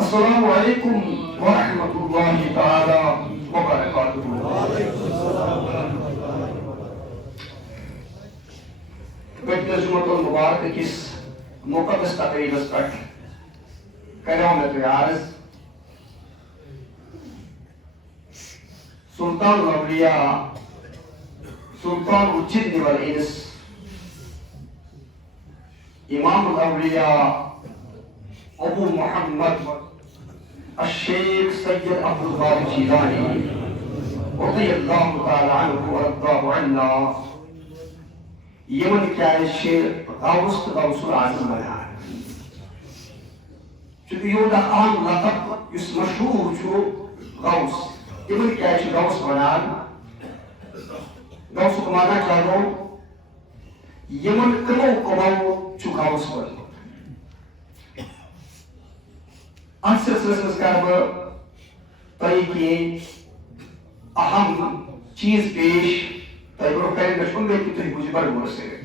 السلام علیکم ورحمۃ اللہ تعالی وبرکاتہ۔ پٔتمہِ جُمعہ المبارک کِس مقدس تقریٖبس پٮ۪ٹھ کریٛاو مےٚ تۄہہِ عرض سلطان الاولیاء سلطان الجن والانس امام الاولیاء ابو محمد الشیخ سید عبد القادر جیلانی رضی اللہ تعالی عنہ ورضاه عنا یمن کیٛازِ چھِ غوث تہٕ غوث العظم ونان؟ چونکہ یوٗتاہ اہم لقب یُس مشہوٗر چھُ غوث، یمن کیٛازِ چھِ غوث ونان؟ غوثُک معنی کیٛاہ گوٚو؟ یمن کمو چھُ غوث بنومُت۔ اتھ سلسلس منٛز کرٕ بہٕ تۄہہِ کینٛہہ اہم چیٖز پیش تۄہہِ برونٛہہ کنہِ مےٚ چھُ اُمید کہِ تُہۍ بوٗزِو بڑٕ غورٕ سۭتۍ۔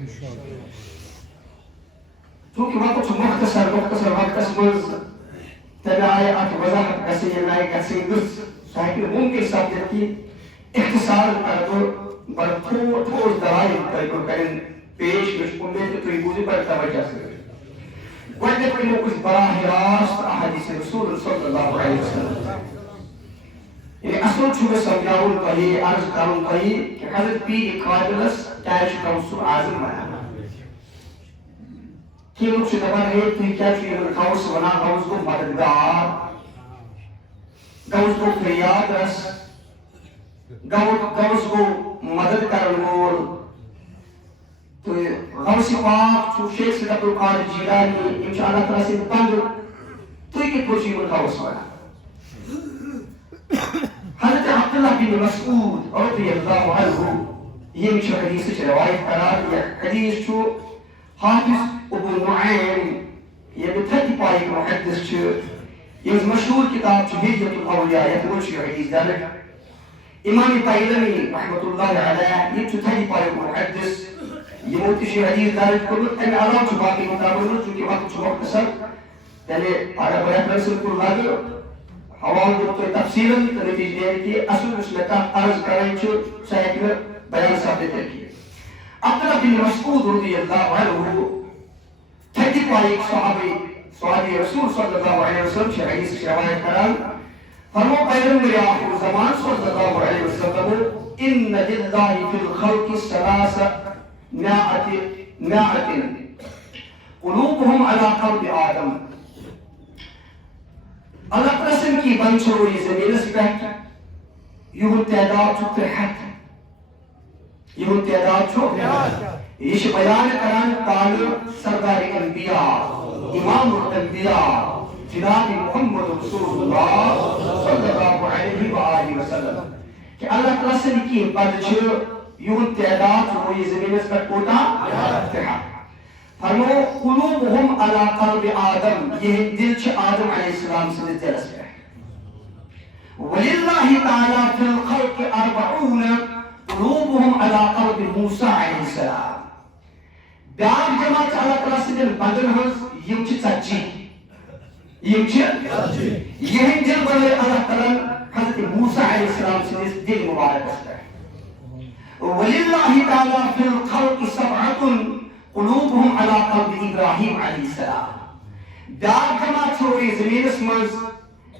چوٗنٛکہِ وقت چھُ مختصر وقتس منٛز تمہِ آیہِ اتھ وضاحت گژھِ ییٚمہِ آیہِ گژھٕنۍ گٔژھ سۄ ہیٚکہِ نہٕ مُمکِن سپدِتھ کینٛہہ۔ اختصار کرٕ بہٕ بڑٕ ٹھوس دلایل تۄہہِ برونٛہہ کنہِ پیش۔ مےٚ چھُ اُمید کہِ تُہۍ بوٗزِو بڑٕ توجہ سۭتۍ۔ گۄڈٕنیٚتھ ونو أسۍ براہ راست احادیث رسول صلی اللہ علیہ وسلم۔ یعنی اصل چھُ مےٚ سمجھاوُن تۄہہِ، عرض کرُن تۄہہِ کہِ حضرت پیٖر قٲدِرس کیٛازِ چھُ غوث العظم ونان؟ کینٛہہ لُکھ چھِ دپان ہے تُہۍ کیٛازِ چھِو یِمن غوث ونان؟ غوث گوٚو مددگار، غوث گوٚو فریاد رس، غوث گوٚو مدد کرن وول۔ غوث پاک چھُ شیخ سید عبد القادر جیلانی، یِم چھِ اللہ تعالیٰ سٕنٛدۍ بندٕ۔ تُہۍ کِتھ پٲٹھۍ چھِو یِمن غوث ونان؟ حضرت عبداللہ بن مسعود رضی اللہ عنہ یِم چھِ حدیثٕچ روایت کران۔ یہِ حدیث چھُ حافظ ابو نعیم ییٚمہِ تھدِ پایِک محدث چھِ، یِہٕنٛز مشہوٗر کِتاب چھِ ہِجرت الاولیاء، یتھ منٛز چھُ یہِ حدیث درج۔ امام طیلمی رحمۃ اللہ علیہ یہِ چھُ تھدِ پایِک محدث، یمو تہِ چھُ حدیث درج کوٚرمُت۔ امہِ علاوٕ چھُ باقٕے کِتابن منٛز، چوٗنٛکہِ وقت چھُ مختصر تیٚلہِ اگر بہٕ ریفرنسن کُن لگہٕ حوالہٕ دِمہٕ تۄہہِ تفصیٖلن تہٕ نٔتیٖجہٕ نیرِ کہِ اصل یُس مےٚ کتھ عرض کرٕنۍ چھُ سۄ ہیٚکہِ نہٕ بیان سپدِتھ کینٛہہ۔ عبداللہ بن مسعود رضی اللہ عنہ تھدِ پایِک صحابی رسول صلی اللہ علیہ وسلم چھِ حدیثٕچ روایت کران۔ فرموو پیغمبر آخر زمان صلی اللہ علیہ وسلم ان للہ فی الخلق ثلاث مئة قلوبهم على قلب آدم۔ اللہ تعالیٰ سٕنٛدۍ کی بنٛد چھِ روزِ زٔمیٖنس پٮ۪ٹھ، یِہُنٛد تعداد چھُ 300۔ یِہُنٛد تعداد چھُ، یہِ چھِ بیان کران پانہٕ سردار انبیاء امام الانبیاء جناب محمد رسول اللہ صلی اللہ علیہ وآلہ وسلم کہ اللہ تعالیٰ سٕنٛدۍ کی بنٛد چھِ، یِہُنٛد تعداد چھُ روزِ زٔمیٖنس پٮ۪ٹھ کوٗتاہ؟ 300۔ فرموو قلوبهم على قلب آدم، یِہٕنٛدۍ دل چھِ آدم علیہ السلام سٕنٛدِس دِلس پٮ۪ٹھ۔ وللہ تعالیٰ فی الخلق 40 قلوبهم على قلب موسیٰ علیہ السلام۔ بیٛاکھ جماعت چھِ اللہ تعالیٰ سٕنٛدٮ۪ن بندن ہٕنٛز، یِم چھِ 40۔ یِہٕنٛدۍ دل بنٲے اللہ تعالیٰ حضرت موسیٰ علیہ السلام سٕنٛدِس دل مبارکس پٮ۪ٹھ۔ وللہ تعالیٰ فی الخلق 7 قلوبهم على قلب ابراہیم علیہ السلام۔ بیٛاکھ جماعت چھِ روزِ زٔمیٖنس منٛز،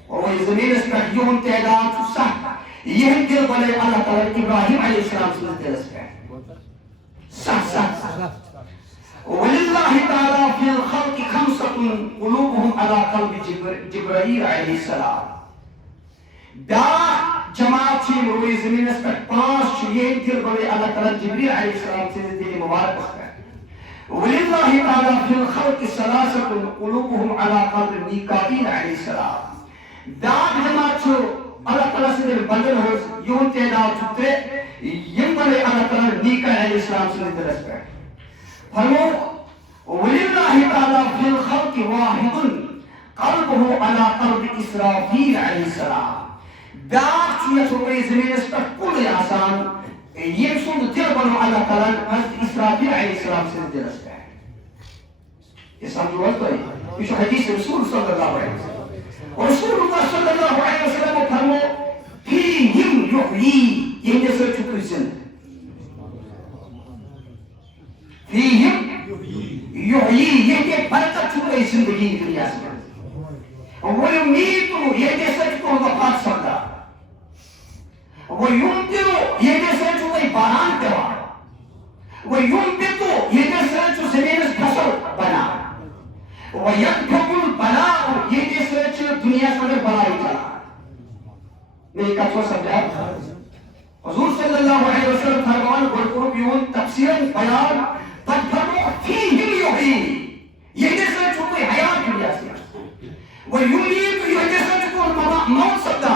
روزِ زٔمیٖنس پٮ۪ٹھ، یِہُنٛد تعداد چھُ 7۔ یِہٕنٛدۍ دل بنٲے اللہ تعالیٰ ابراہیم علیہ السلام سٕنٛدِس دلس پٮ۪ٹھ۔ 7۔ وللہ تعالیٰ فی الخلق 5 قلوبهم على قلب جبرائیل علیہ السلام۔ بیٛاکھ جماعت چھِ یِم روزِ زٔمیٖنس پٮ۪ٹھ 5 چھِ، یِہٕنٛدۍ دل بنٲے اللہ تعالیٰ جبریل علیہ السلام سٕنٛدِس دِلہِ مبارکس پٮ۪ٹھ۔ وللہ تعالیٰ فی الخلق 3 قلوبهم على قلب میکائیل علیہ السلام۔ بیٛاکھ جماعت چھُ اللہ تعالیٰ سٕنٛدٮ۪ن بندن ہٕنٛز، یِہُنٛد تعداد چھُ 3، یِم بنٲے اللہ تعالیٰ میکائیل علیہ السلام سٕنٛدِس دلس پٮ۪ٹھ۔ فرموو وللہ تعالیٰ فی الخلق 1 قلبه على قلب اسرافیل علیہ السلام۔ بیٛاکھ چھُ یتھ روزِ زٔمیٖنس پٮ۪ٹھ کُلُے آسان، ییٚمہِ سُنٛد دل بنوو اللہ تعالیٰ حضرت اسرافیل علیہ السلام سٕنٛدِس دلس پٮ۪ٹھ۔ یہ سمجھو حظ تُہۍ، یہ چھُ حدیث رسول صلی اللہ علیہ وسلم۔ رسول اللہ صلی اللہ علیہ وسلم فرمو فیہم یحیی یہ جیسے چکر زند فیہم یحیی یہ برکت چکر زندگی دنیا سے ویمیتو یہ جیسے چکر وفات سکتا ویمترو یہ جیسے چکر باران کوا ویمبتو یہ جیسے چکر زمین فصل بنا وَيَدْفَقُ الْبَلَاءُ یہ جیسے چکر دنیا سے بلائی چلا میں ایک اچھو سمجھا حضور صلی اللہ علیہ وسلم فرمان گرکروبیون تفسیر بیان تدفرو فیہم یحیی یہ جیسے چکر حیات دنیا سے وَيُمِيتُ یہ جیسے چکر موت سکتا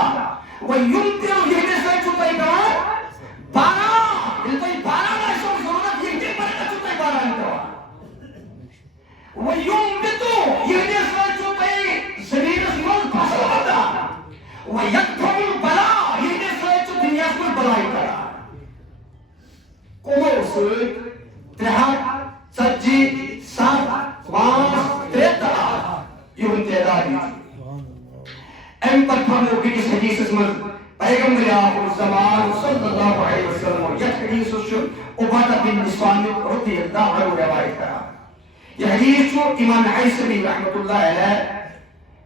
وَيُمْتِرُ یہ جیسے چکر بارا یہ بارا میں سو ضرورت یہ جیسے برکت چکر بارا انتوا وَيُمْبِتُ یہ جیسے چکر زمین اسمال فصل ہوتا وَيَدْفَعُ الْبَلَاءُ یہ جیسے چکر دنیا سے بلائی کرا کومر سوئد ترہت سجی سات وانس تریتا یہ انتدادی ایم پر فرمو کہ اس حدیث اسمال پیغمبر آخر زمان صلی اللہ علیہ وسلم یک حدیث اس عبادہ بن نسوانت رضی اللہ عنہ روایت کرا یہ حدیث جو امام حیثمی رحمت اللہ علیہ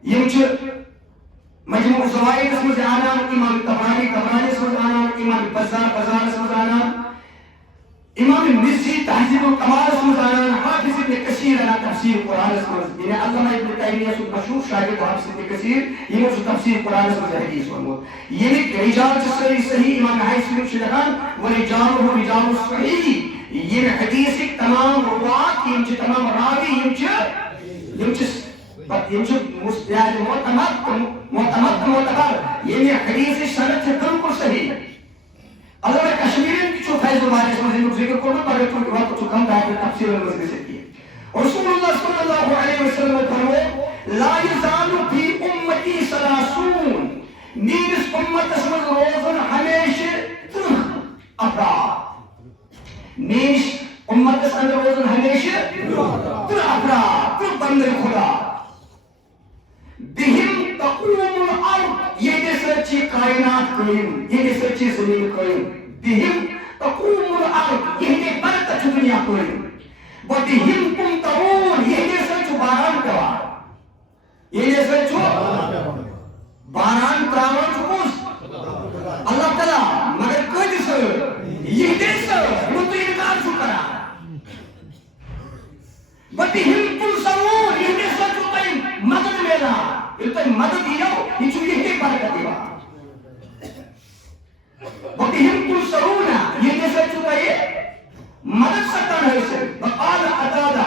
یہ جو مجموع زوائد اس میں آنا امام طبرانی اس میں آنا امام بزار اس میں آنا امام مزی تہذیب الکمال اس میں آنا حافظ ابن کثیر علی تفسیر قرآن اس میں یعنی علامہ ابن تیمیہ سے مشہور شاگرد حافظ ابن کثیر یہ جو تفسیر قرآن اس میں حدیث فرمود یہ رجال صحیح امام حیثمی شلحان ورجالہ رجال صحیح یہ حدیث تمام روات یہ تمام راوی یہ معتمد یہ حدیث سند سے بالکل صحیح علامہ کشمیری کی جو فیض الباری اس میں ذکر کرنا پر ایک وقت چکم دائر تفسیر المسجد سے کی رسول اللہ صلی اللہ علیہ وسلم فرمائے لا یزال فی امتی ثلاثون نیز امت اس میں روزن ہمیشہ افراد نیش امت اس اندر روزن ہمیشہ افراد بندر خدا بہم تقوم الارض یہ جیسے چی کائنات قائم یہ جیسے چی زمین قائم بہم تقوم الارض یہ جیسے برکت دنیا قائم وبہم تمطرون یہ جیسے چو باران کوا یہ جیسے چو باران کراوان چو کس اللہ تعالیٰ مگر کوئی جیسے یہ جیسے منتو انکار چو کرا وبہم تنصرون یہ جیسے چو قائم مدد میرا یہ تو مدد ہی ہو یہ چو یہ برکت دیوا وبہم تنصرون یہ جیسے چو قائم مدد سکتا ہے اسے وقال عطادہ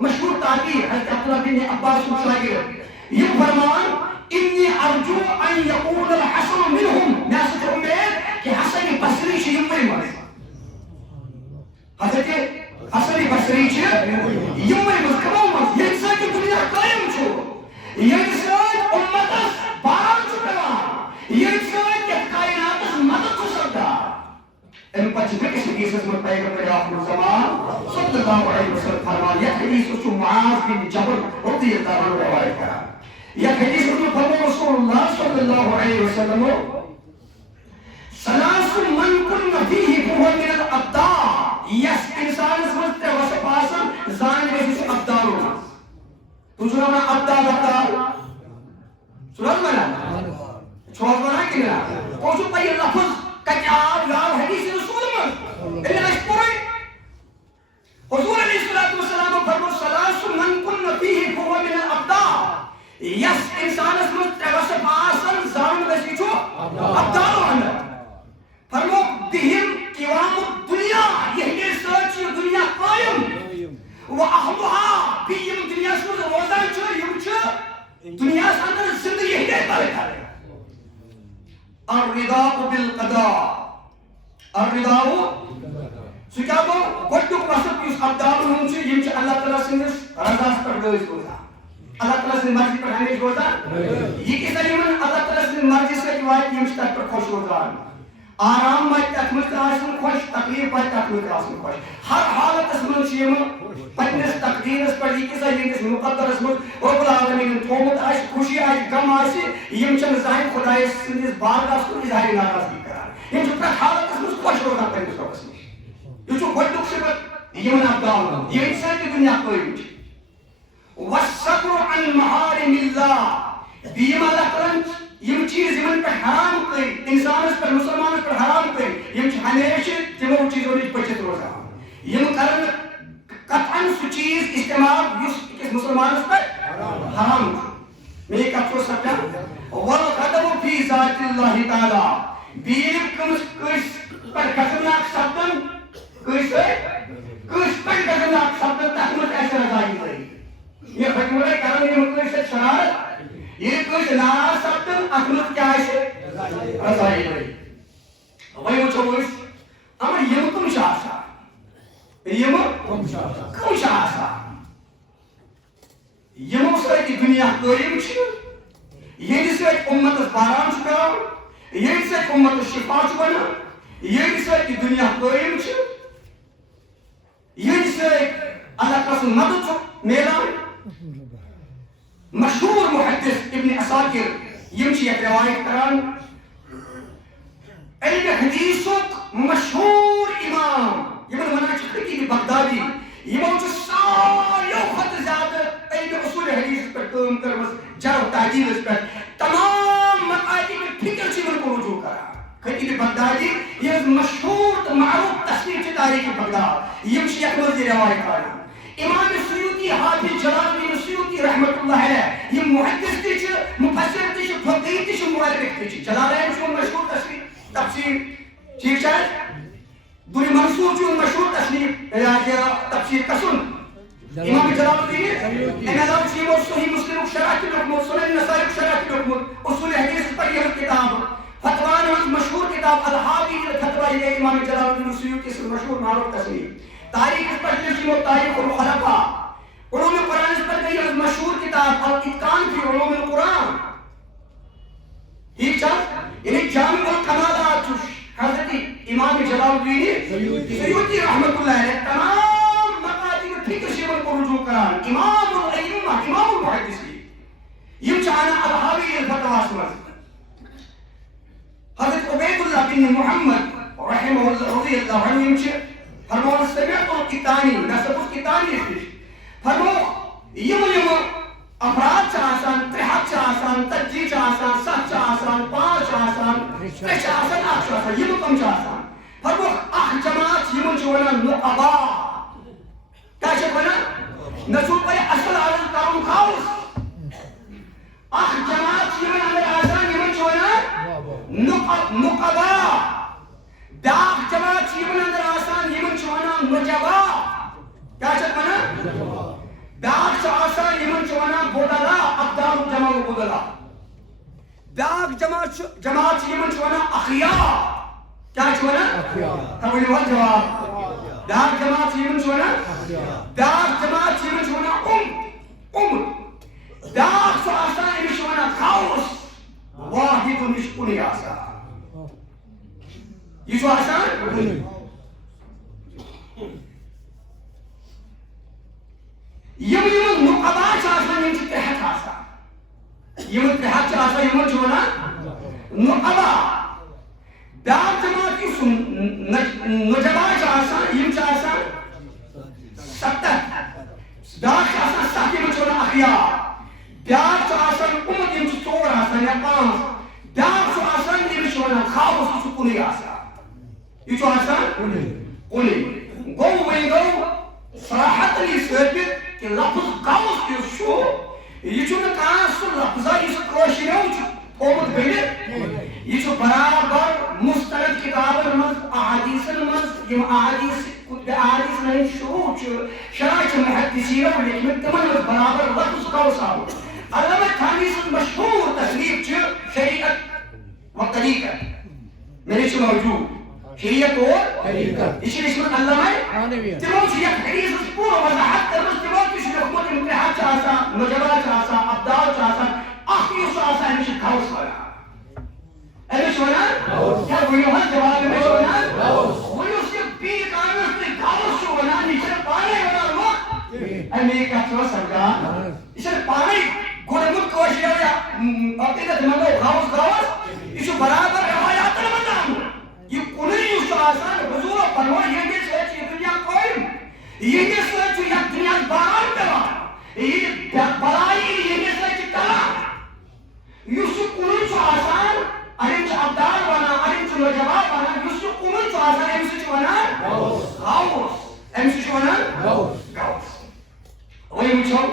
مشہور تعبیر حضرت عبداللہ بن عباس مشاہیر یہ فرمان انی ارجو ان یقول الحسن منہم میں سچ امید کہ حسن بصری سے یمئی مرز حضرت حسن بصری سے یمئی مرز کمو مرز یہ سچ دنیا قائم چھو یہ سچ امتس باران چھکوا یہ سچ کہ کائناتس مدد چھو سکتا ان پچھ دکش حدیث میں پیغمبر آخر زمان صلی اللہ علیہ وسلم فرمان یہ حدیث اس معاذ بن جبل رضی اللہ عنہ روایت کرا یہ حدیث اس میں فرمان رسول اللہ صلی اللہ علیہ وسلم سلاس من کن فیہ فہو من الابداع یس انسان اس وقت وصفاسا زان جیسے ابداع ہونا تو سنا نا ابداع سنا نا چھوڑ بنا کہ نا کوشو پہ یہ لفظ کچاب یار حدیث رسول من انہا اس پوری حضور علیہ السلام فرمو سلاس من کن فیہ فہو من الابداع یس انسان اس میں وصف آسن زان بسی چھو ابداع ہونا فرمو بہم قوام الدنیا یہ سچ دنیا قائم و احمدها بیم دنیا سوز روزان چھو یم چھو دنیا ساندر زندگی ہی دے پارے کھارے الرضاء بالقضاء الرضاء سو کیا تو گوڑک وصف اس ابداع ہوں چھو یم چھو اللہ تعالیٰ سنس رضا پر گوز گوزا اللہ تعالیٰ سے مرضی پر ہمیش گوزا یہ کس لیے اللہ تعالیٰ سے مرضی سے روایت یم چھو پر خوش گوزا آرام واتہِ تَتھ منٛز تہِ آسان خۄش تکلیٖف واتہِ تَتھ منٛز تہِ آسان خۄش ہر حالتس منٛز چھِ یِم پننِس تقدیٖرس پٮ۪ٹھ یہِ کِسا یِہنٛدِس مُقدرس منٛز رۄب العالمیٖنن تھوٚومُت آسہِ خوشی آسہِ غم آسہِ یِم چھِنہٕ زانٛہہ خۄدایس سٕنٛدِس بارگاہس کُن اِظہارِ ناراضگی کران یِم چھِ پرٛٮ۪تھ حالتس منٛز خۄش روزان پننِس رۄبس نِش یہِ چھُ گۄڈنیُک صفت یِمن ابدالن ییٚمہِ سۭتۍ یہِ دُنیا قٲیِم چھِ والصبر عن محارم اللہ بیٚیہِ یِم اللہ تعالیٰ یِم چیٖز یِمن پٮ۪ٹھ حرام کٔرۍ اِنسانس پٮ۪ٹھ مُسلمانس پٮ۪ٹھ حرام کٔرۍ یِم چھِ ہمیشہٕ تِمو چیٖزو نِش بٔچِتھ روزان یِم کرن قطعاً سُہ چیٖز استعمال یُس أکِس مُسلمانس پٮ۪ٹھ حرام چھُ میٲنۍ کتھ چھو سپدان والغضب فی ذات اللہ تعالیٰ بیٚیہِ یِم کٲنٛسہِ پٮ۪ٹھ خطرناک سپدن کٲنٛسہِ پٮ۪ٹھ خطرناک سپدن تتھ منٛز آسہِ رضایی لٲگِتھ یہ حکمرے کرن یِم کٲنٛسہِ سۭتۍ شرارت ییٚلہِ کٲنٛسہِ ناراض سپدن اتھ منٛز کیٛاہ آسہِ رضایی لٲگِتھ وۄنۍ وٕچھو أسۍ اما یِم کٕم چھِ آسان یِم کٕم چھِ آسان یِمو سۭتۍ یہِ دُنیا قٲیِم چھُ ییٚمہِ سۭتۍ اُمتس باران چھُ پیٚوان ییٚمہِ سۭتۍ اُمتس شفا چھُ بنان ییٚمہِ سۭتۍ یہِ دُنیا قٲیِم چھُ ییٚمہِ سۭتۍ اللہ تعالیٰ سُنٛد مدد چھُ میلان مشہوٗر محدث ابن عساکر یِم چھِ یتھ روایت کران علمِ حدیثُک مشہوٗر امام یِمن ونان چھِ خطیب بغدادی یِمو چھُ ساروٕیو کھۄتہٕ زیادٕ علمِ اصوٗلِ حدیثس پٮ۪ٹھ کٲم کٔرمٕژ جرح تعدیلس پٮ۪ٹھ تمام مقاطعِ فکر چھِ یِمن کُن رجوع کران خطیب بغدادی یِہٕنٛز مشہوٗر تہٕ معروٗف تصنیٖف چھِ تاریخ بغداد یِم چھِ یتھ منٛز یہِ روایت کران امام سیوطی حافظ جلال الدین سیوطی رحمۃ اللہ علیہ یِم محدث تہِ چھِ مفسر تہِ چھِ فقیہ تہِ چھِ مؤرخ تہِ چھِ جلالین چھُ مشہوٗر تفسیر ٹھیٖک چھا دُرِ منصوٗر چھُ مشہوٗر تصنیٖف تفسیر قسم امام جلال الدین امہِ علاوٕ چھُ یِمو صحیح مسلمُک شرح تہِ لیوٚکھمُت سنن نسائیُک شرح تہِ لیوٚکھمُت اصوٗلِ حدیثس پٮ۪ٹھ یِہٕنٛز کِتاب فتوان ہٕنٛز مشہوٗر کِتاب الحاوی الفتویٰ یہِ گٔے امام جلال الدین سیوطی سٕنٛز مشہوٗر معروف تصنیٖف تاریخس پٮ۪ٹھ تہِ چھُ یِمو تاریخ الخلفاء علوٗمِ قرآنس پٮ۪ٹھ گٔے یِہٕنٛز مشہوٗر کِتاب الاتقان فی علوٗم القرآن ٹھیٖک چھا یعنی جامع الکمالات چھُ حضرت امام جلال الدین سیوطی رحمۃ اللہ علیہ تمام مقاطعِ فکر چھِ یِمن کُن رجوع کران امام الائمہ امام المحدثین یِم چھِ انان الحاوی الفتواہس منٛز حضرت عبید اللہ بن محمد رحمہ اللہ رضی اللہ عنہ یِم چھِ فرموان سمعت القطانی مےٚ سپُز قطانیس نِش فرمو یِم افراد چھِ آسان 300 چھِ آسان 30 چھِ آسان 7 چھِ آسان 5 چھِ آسان 3 چھِ آسان 1 چھُ آسان یِم کٕم چھِ آسان فرمو اکھ جماعت چھِ یِمن چھِ ونان نقبا کیٛاہ چھِ ونان مےٚ چھُ تۄہہِ اصل عرض کرُن خاص اکھ جماعت چھِ یِمن اندر آسان یِمن چھِ ونان نقبا بیٛاکھ جماعت چھِ یِمن اندر آسان یِمن چھِ ونان نجبا کیٛاہ چھِ ونان بیٛاکھ چھِ آسان یِمن چھِ ونان بدلا ابدال جمع بدلا بیٛاکھ جماعت چھِ یِمن چھِ ونان اخیا کیٛاہ چھِ ونان تۄہہِ ؤنِو حظ جواب بیٛاکھ جماعت چھِ یِمن چھِ ونان بیٛاکھ جماعت چھِ یِمن چھِ ونان بیٛاکھ چھُ آسان أمِس چھِ ونان خاوس واحدُن یہِ چھُ کُنُے آسان یہِ چھُ آسان یِم نقبا چھِ آسان یِم چھِ 300 آسان یِم 300 چھِ آسان یِمن چھِ ونان نقبا بیٛاکھ جماعت یُس نجبا چھِ آسان یِم چھِ آسان 70 بیٛاکھ چھِ آسان 7 یِمن چھِ ونان اخیا بیٛاکھ چھُ آسان اُمت یِم چھِ 4 آسان یا 5 بیٛاکھ چھُ آسان ییٚمِس چھِ ونان خاوس یہِ چھُ کُنُے آسان یہِ چھُ آسان کُنُے گوٚو وۄنۍ گوٚو صراحتن یہِ ثٲبت کہ لفظ خاوس یُس چھُ یہِ چھُنہٕ کانٛہہ سُہ لفظا یُس کٲشریو چھُ تھوٚومُت بٔنِتھ یہِ چھُ برابر مستند کِتابن منٛز احادیثن منٛز یِم احادیث ہٕنٛدۍ شروٗع چھِ شرح چھِ محدثیٖنو لیکھمٕتۍ تِمن منٛز برابر لفظ خاوس آمُت علامہ تھانوی سٕنٛز مشہوٗر تصنیٖف چھِ شریعت و طریقت مےٚ نِش چھُ موجوٗد شریعت اور یہ چھِ لیٚچھمٕژ علامہ تِمو چھِ یتھ حدیثس پوٗرٕ وضاحت کٔرمٕژ تِمو تہِ چھُ لیوٚکھمُت یِم 300 چھِ آسان نجبا چھِ آسان ابدال چھِ آسان اکھ یُس چھُ آسان أمِس چھِ خاوس ونان أمِس چھِ ونان کیٛاہ ؤنِو حظ جواب عقیدت مندو خاص یہ برابر روایات منان یہ کنی آسان حضور فرمو یہ سچ یہ دنیا قائم یہ سچ یہ دنیا باران پیوان یہ بلائی یہ سچ کلا یہ کنی آسان ارم عبدال وانا ارم نوجوان وانا یہ کنی آسان ام سچ وانا غوث ام سچ وانا غوث وہی مچھو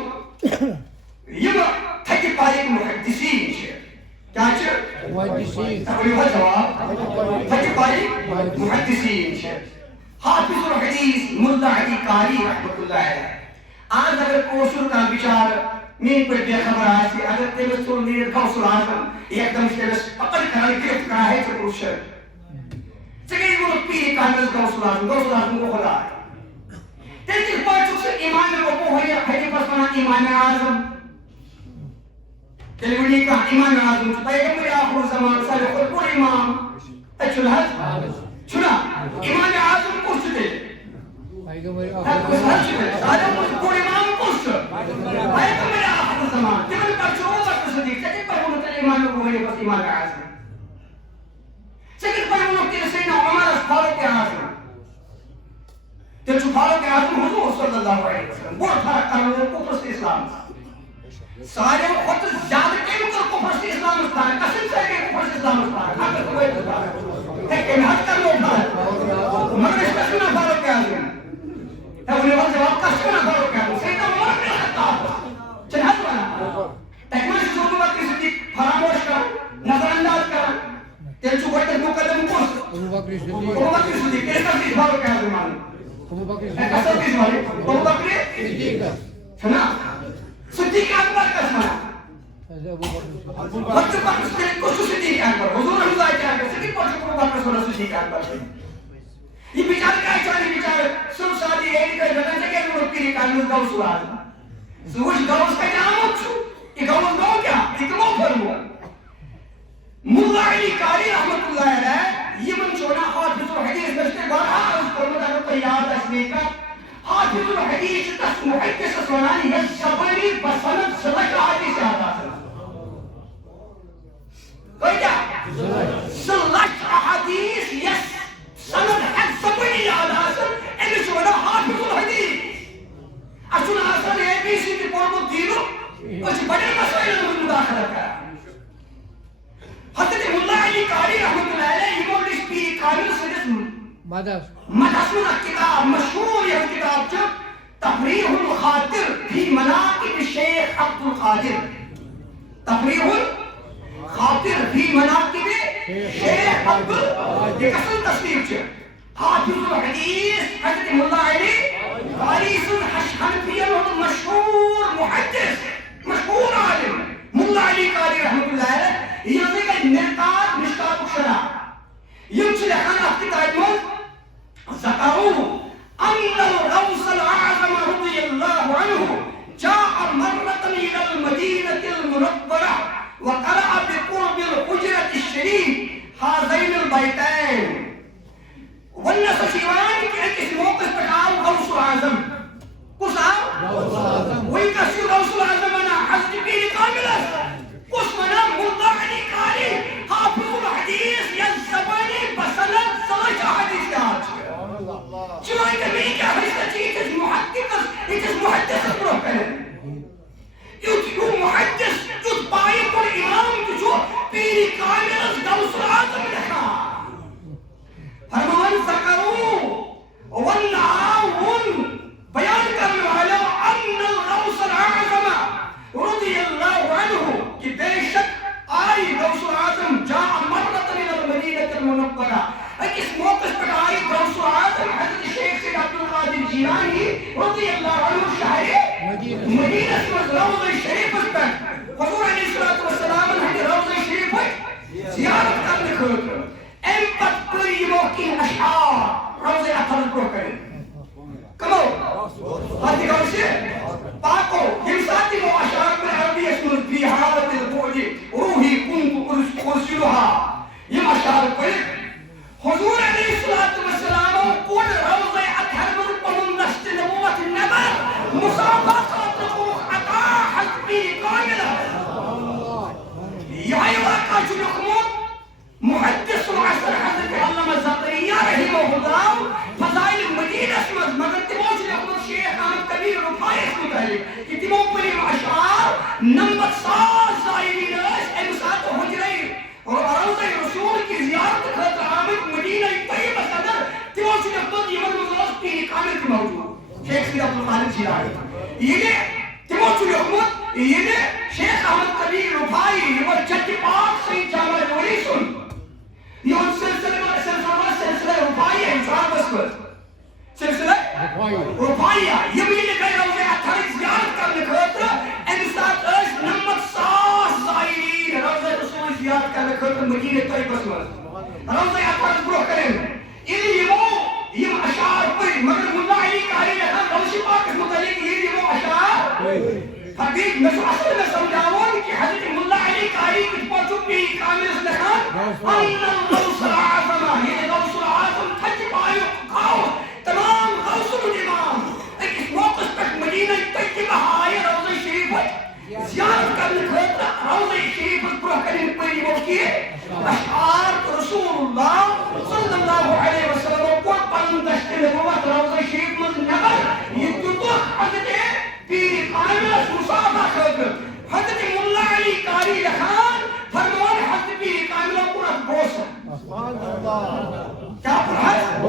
یہ تھکی پائے محدثین کیا محدثین تھکی پائے محدثین حافظ الحدیث ملا علی قاری رحمت اللہ علیہ آج اگر کوشر کا بچار مین پر بے خبر آسی اگر تیمس تو نیر غوث العظم ایک دم تیمس پکڑ کرانے گرفت کرا ہے تو کوشر سکے وہ پیری کامل غوث العظم کو خدا ہے تیجل پاچک سے ایمان کو وہ ہے حدیث پس منا ایمان اعظم تلوینی کا ایمان اعظم پیغمبر آخر زمان صالح قربور امام اچھل حد چھنا ایمان اعظم کچھ دے صالح قربور امام کچھ پیغمبر آخر زمان تمہیں پر چھو وقت صدیق سکت پر وہ مطلع ایمان کو ہے بس ایمان اعظم سکت پر وہ مطلع سیدنا عمر فاروق اعظم تل چھو فاروق اعظم حضور صلی اللہ علیہ وسلم بہت فرق کرنے وہ کفر سے اسلام سارے خود زیادہ کم کر کفر سے اسلام استعار ہے قسم سے کہ کفر سے اسلام استعار ہے اگر کوئی استعار ہے ایک انحاد کر لو اٹھا مگر اس قسم نہ فاروق اعظم ہے انہیں وقت جواب قسم نہ فاروق اعظم سیدنا عمر بن الخطاب چل حد وانا تکمل سے سوٹو وقت صدیق فراموش کر نظر انداز کر تیل چھو گوئے مقدم کس ابو بکر صدیق اس قسم فاروق اعظم مانے اصل کس مانے ابو بکر صدیق سنا صدیق اکبر کا سنا وقت پر صدیق کو صدیق اکبر حضور اللہ کیا کر صدیق پر شکر بکر سنا صدیق اکبر یہ بیچار کا چاہتے بیچار سب ساتھی ایک کا جگہ سے کہ انہوں پیری کانیوں کا اصول آزم سوچ گوز کا جامت چھو یہ گوز دو کیا اکمو فرمو ملا علی قاری رحمت اللہ علیہ یہ من چونا حافظ الحدیث بشتے بارہا اس فرمت اگر پر یاد اسمے کا حافظ الحديث اسمه محدث الصنعاني الزبري بسند سلك حديث هذا كيف سلك حديث يس سند الزبري هذا اللي شو انا حافظ الحديث عشان اصلا اي بي سي دي بورمو ديرو وش بدل مسائل المداخله حضرت ملا علی قاری رحمۃ اللہ علیہ امام الشافعی قانون سدس مدرسہ کتاب مشہور یہ کتاب جو تفریح الخاطر فی مناقب الشیخ عبد القادر تفریح الخاطر فی مناقب الشیخ عبد القادر یہ اصل تصنیف ہے حافظ الحدیث حضرت ملا علی قاری حنفی مشہور محدث مشہور عالم ملا علی قاری رحمۃ اللہ علیہ یہ دیکھ مرقات مشکات الشرع يمشي لحنا في كتاب ذكروا أن الغوث الأعظم رضي الله عنه جاء مرة إلى المدينة المنورة وقرأ بقرب الحجرة الشريف هذين البيتين والناس شيوان كأنك موقف بتاعه غوث الأعظم قصة ويكسر غوث الأعظم أنا حسب بيه كاملة قصنا ملا علی قاری حافظ الحدیث یزبانی بسند سلج حدیث یاد چنانچہ کبھی کیا حدیث چیز محدث پروف کریں یو محدث جو پائی پر امام جو پیری کامل غوث العظم لکھا فرمان ذکروا والنعاون بیان کرنے والا ان الغوث العظم رضی اللہ عنہ کہ بے شک آئی غوث العظم جاء مرة من المدینة المنورة اس موقع پر آئی غوث العظم حضرت شیخ سید عبد القادر جیلانی رضی اللہ عنہ شہر مدینہ روضہ شریف پر حضور علیہ الصلوۃ والسلام نے روضہ شریف پر زیارت کرنے کو ام پت کوئی موقع اشعار روضہ اطہر کو کریں کمو ہاتھی گوشے پاکو يمساتي وأشعار بالعربية اسمه في حالة البعد روحي كنت أرسلها يم أشعار القلب حضور عليه الصلاة والسلام قول روضة أطهر من نشت نبوة النبى مصابقة تقوخ أطاع حسبي قائلة جائے یہ تموچ یحمد یہ شیخ احمد قبیر رفائی یہ جد پاک سید جامع نوری سن یہ سلسلہ رفائی ہے انسان بسمر سلسلہ رفائیہ یہ بھی لکھائی روزے اتھاری زیارت کرنے خطر انسان اس نمت ساس زائرین روزے رسول زیارت کرنے خطر مدینہ طیب بسمر روزے اتھاری بروح کریں یہ اشعار پر مگر ملا علی کاری لکھا روشی پاک اس متعلق یہ اشعار حقیق میں اصل میں سمجھاؤں کہ حضرت ملا علی کاری کچھ پہنچو بھی کامل اس لکھا ان الغوث العظم یہ غوث العظم تھج پائیو کھاؤ تمام غوث الامام اس موقع پر مدینہ طیبہ آئے روضہ شریف زیارت کرنے خطر روضہ شریف پر کرنے پر یہ وقت کیے اشعار رسول اللہ صلی اللہ علیہ وسلم کو پندشت نبوت روضہ شریف میں نبر یہ تو حضرت پیر قائمہ سوسادہ خطر حضرت ملا علی کاری لخان فرمان حضرت پیر قائمہ پورت بوس کیا پرحت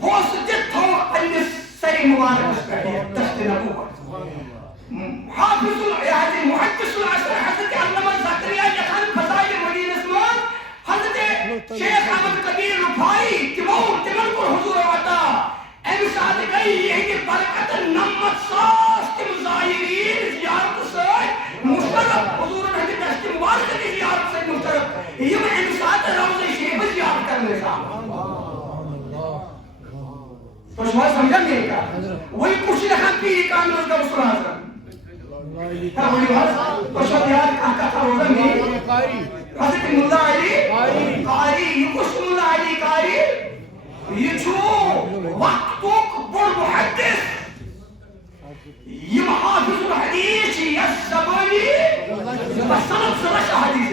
بوس جتھو علی سری مبارک اس پر دشت نبوت حافظ حضرت محدث العصر حضرت علامہ زکریا لخان فضائل مدینہ اسمان حضرت شیخ احمد قبیر رفائی تمن کو حضور عطا ایم صادقی یہ کہ برکت نمت ساس تم ظاہرین زیارت سے مشترک حضور حضرت دشت مبارک کی زیارت سے مشترک یہ میں ایم صادق روضہ شریف زیارت کرنے سا تو شما سمجھا میرے کا وہی کچھ لکھا پیر کامل اس کا رسول حضرت وہی بات تو شما یاد کہا تھا روزہ میں حضرت ملا علی قاری یہ کچھ ملا علی قاری یہ چھو وقتک بڑ محدث یہ محافظ الحدیث یہ زبانی بسنت سرش حدیث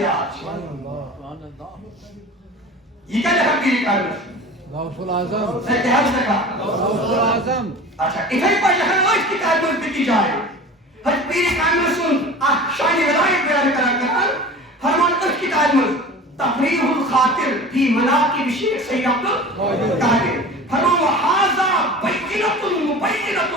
یہ کیا لکھا پیر کامل غوث العظم اتحاد لکھا غوث العظم اچھا اتھائی پر لکھا آج کی تعدد بکی جائے حج پیر کامل سن شانی ولایت بیان کرا فرمان اس کی تعدد تفریح الخاطر فی مناقب شیخ سید عبد القادر فرمان وحاذا بینۃ مبینۃ